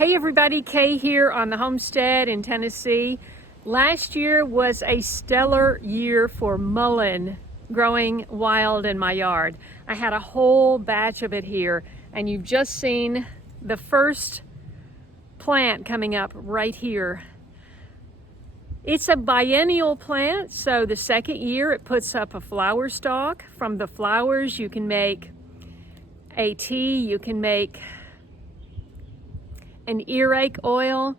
Hey everybody, Kaye here on the homestead in Tennessee. Last year was a stellar year for mullein growing wild in my yard. I had a whole batch of it here, and you've just seen the first plant coming up right here. It's a biennial plant, so the second year it puts up a flower stalk. From the flowers you can make a tea, you can make an earache oil,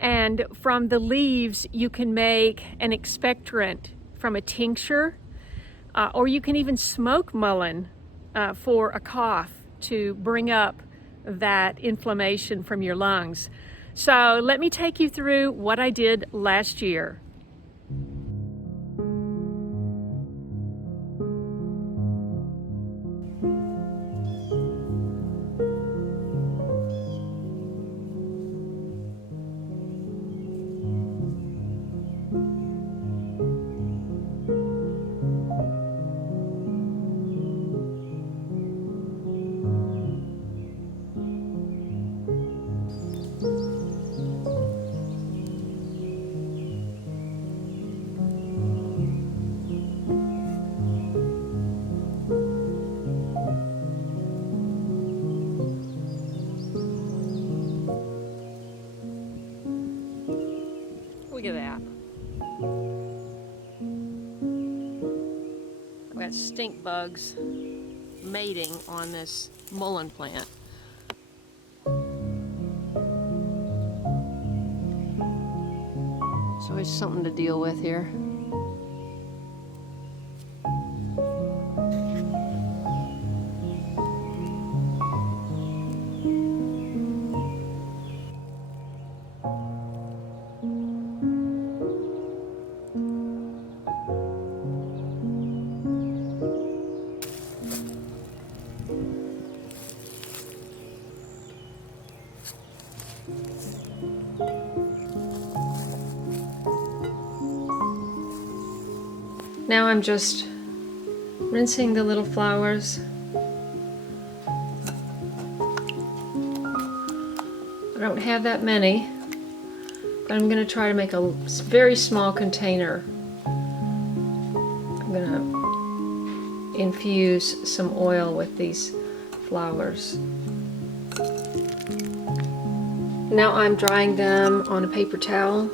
and from the leaves you can make an expectorant from a tincture, or you can even smoke mullein for a cough to bring up that inflammation from your lungs. So let me take you through what I did last year. Look at that. I've got stink bugs mating on this mullein plant. It's always something to deal with here. Now I'm just rinsing the little flowers. I don't have that many, but I'm going to try to make a very small container. I'm going to infuse some oil with these flowers. Now I'm drying them on a paper towel.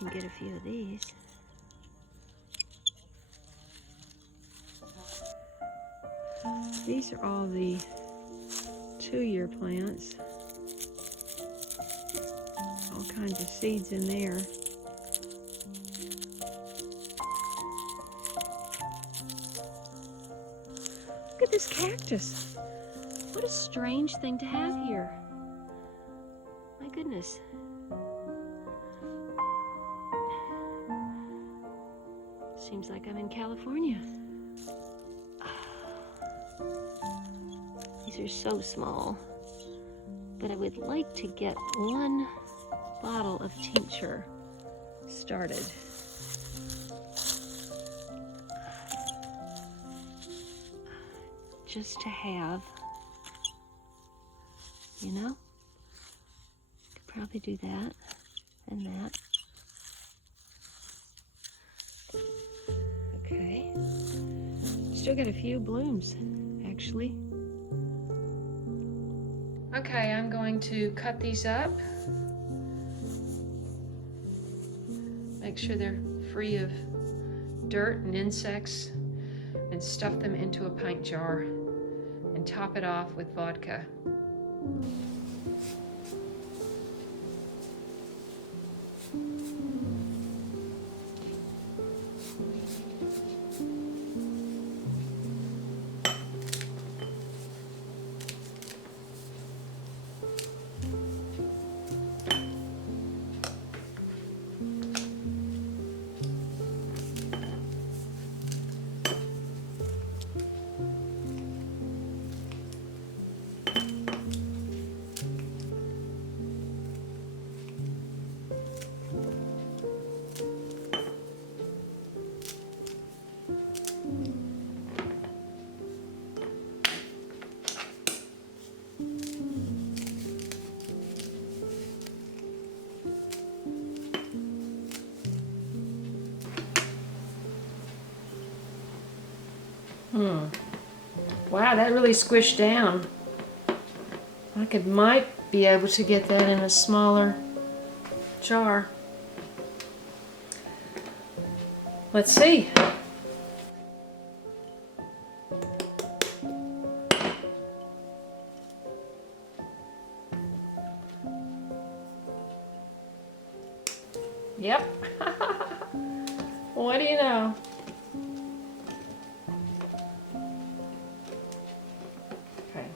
can get a few of these. These are all the 2-year plants. All kinds of seeds in there. Look at this cactus. What a strange thing to have here. My goodness. Seems like I'm in California. These are so small, but I would like to get 1 bottle of tincture started. Just to have, you know? Could probably do that and that. Okay. Still got a few blooms, actually. Okay, I'm going to cut these up. Make sure they're free of dirt and insects, and stuff them into a pint jar and top it off with vodka. Wow, that really squished down. Might be able to get that in a smaller jar. Let's see. Yep. What do you know? Okay.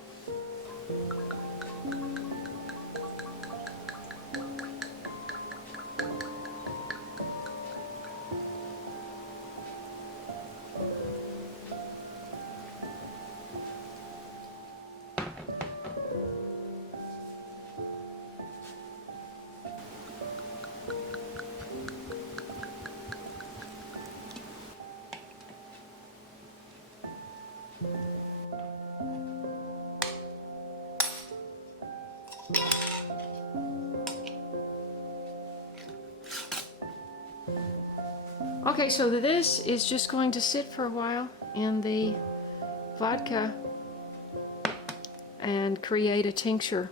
Okay, so this is just going to sit for a while in the vodka and create a tincture.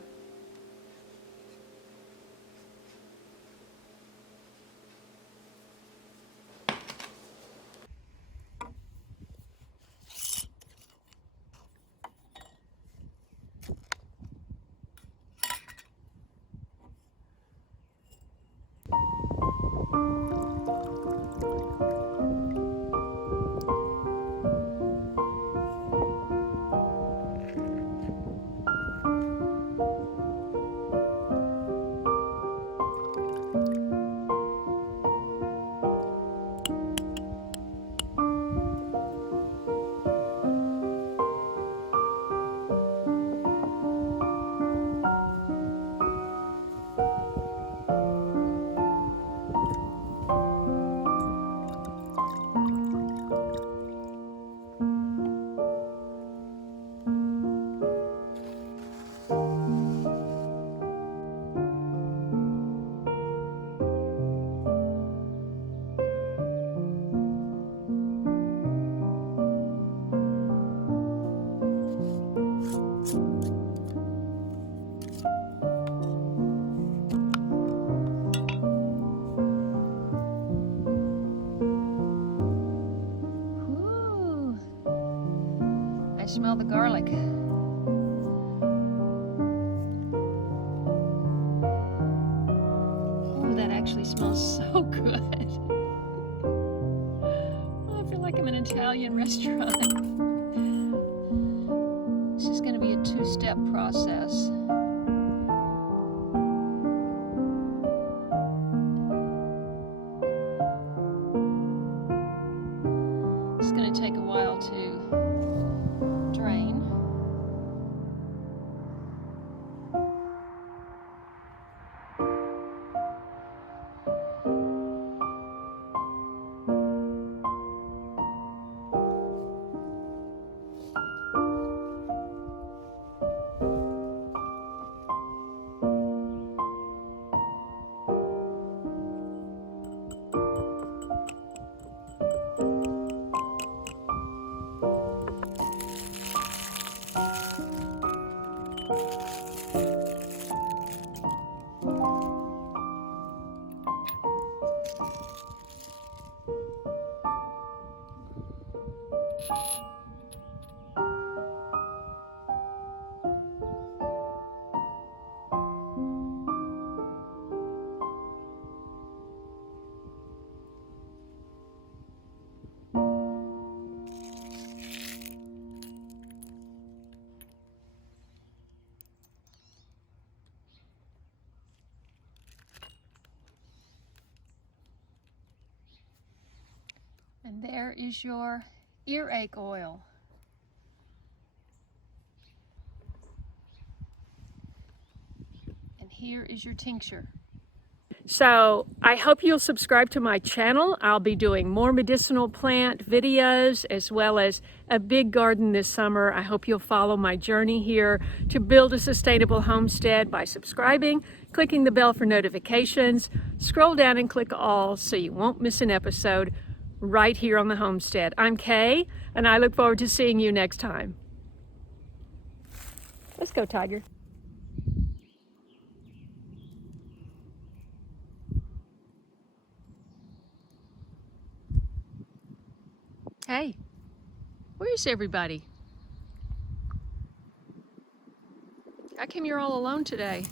the garlic. Oh, that actually smells so good. Oh, I feel like I'm in an Italian restaurant. This is going to be a two-step process. It's going to take a while to drain. And there is your earache oil. And here is your tincture. So I hope you'll subscribe to my channel. I'll be doing more medicinal plant videos as well as a big garden this summer. I hope you'll follow my journey here to build a sustainable homestead by subscribing, clicking the bell for notifications, scroll down and click all so you won't miss an episode right here on the homestead. I'm Kaye, and I look forward to seeing you next time. Let's go, Tiger. Hey, where's everybody? How come you're all alone today?